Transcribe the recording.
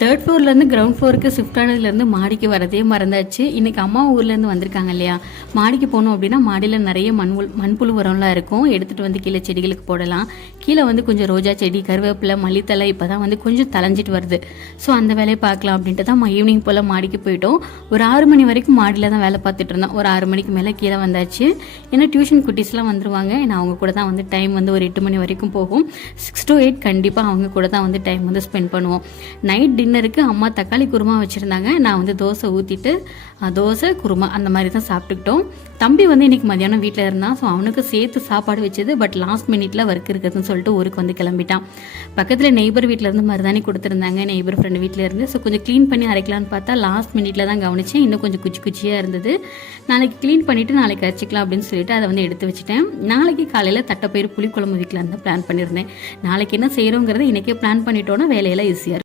3rd ஃப்ளோர்லேருந்து ground ஃப்ளோருக்கு shift ஆனதுலேருந்து மாடிக்கு வரதே மறந்தாச்சு. இன்றைக்கி அம்மா ஊர்லேருந்து வந்திருக்காங்க இல்லையா, மாடிக்கு போனோம் அப்படின்னா மாடியில் நிறைய மண்புழு உரம்லாம் இருக்கும். எடுத்துகிட்டு வந்து கீழே செடிகளுக்கு போடலாம். கீழே வந்து கொஞ்சம் ரோஜா செடி, கருவேப்பிலை, மல்லித்தலை இப்போ தான் வந்து கொஞ்சம் தலைஞ்சிட்டு வருது. ஸோ அந்த வேலையை பார்க்கலாம் அப்படின்ட்டு தான் ஈவினிங் போல் மாடிக்கு போயிட்டோம். ஒரு 6 மணி வரைக்கும் மாடியில் தான் வேலை பார்த்துட்டு இருந்தோம். ஒரு 6 மணிக்கு மேலே கீழே வந்தாச்சு. ஏன்னா டியூஷன் குட்டீஸ்லாம் வந்துருவாங்க. ஏன்னா அவங்க கூட தான் வந்து டைம் வந்து ஒரு 8 மணி வரைக்கும் போகும். 6 to 8 கண்டிப்பாக அவங்க கூட தான் வந்து டைம் வந்து ஸ்பெண்ட் பண்ணுவோம். நைட் டின்னருக்கு அம்மா தக்காளி குருமா வச்சுருந்தாங்க. நான் வந்து தோசை ஊற்றிட்டு தோசை குருமா அந்த மாதிரி தான் சாப்பிட்டுக்கிட்டோம். தம்பி வந்து இன்றைக்கி மதியானம் வீட்டில் இருந்தான். ஸோ அவனுக்கு சேர்த்து சாப்பாடு வச்சது. பட் லாஸ்ட் மினிட்ல ஒர்க் இருக்குதுன்னு சொல்லிட்டு ஊருக்கு வந்து கிளம்பிட்டான். பக்கத்தில் நெய்பர் வீட்டிலேருந்து மருதாணி கொடுத்துருந்தாங்க, நெய்பர் ஃப்ரெண்டு வீட்டில் இருந்து. ஸோ கொஞ்சம் க்ளீன் பண்ணி அரைக்கலான்னு பார்த்தா லாஸ்ட் மினிட்ல தான் கவனிச்சேன். இன்னும் கொஞ்சம் குச்சி குச்சியாக இருந்தது. நாளைக்கு க்ளீன் பண்ணிவிட்டு நாளைக்கு அரைச்சிக்கலாம் அப்படின்னு சொல்லிட்டு அதை வந்து எடுத்து வச்சுட்டேன். நாளைக்கு காலையில் தட்டைப்பயிறு புளிக்குழம்பு வீட்டில் இருந்து பிளான் பண்ணியிருந்தேன். நாளைக்கு என்ன செய்கிறோங்கிறத இன்றைக்கே பிளான் பண்ணிட்டோன்னா வேலையெல்லாம் ஈஸியாக இருக்கும்.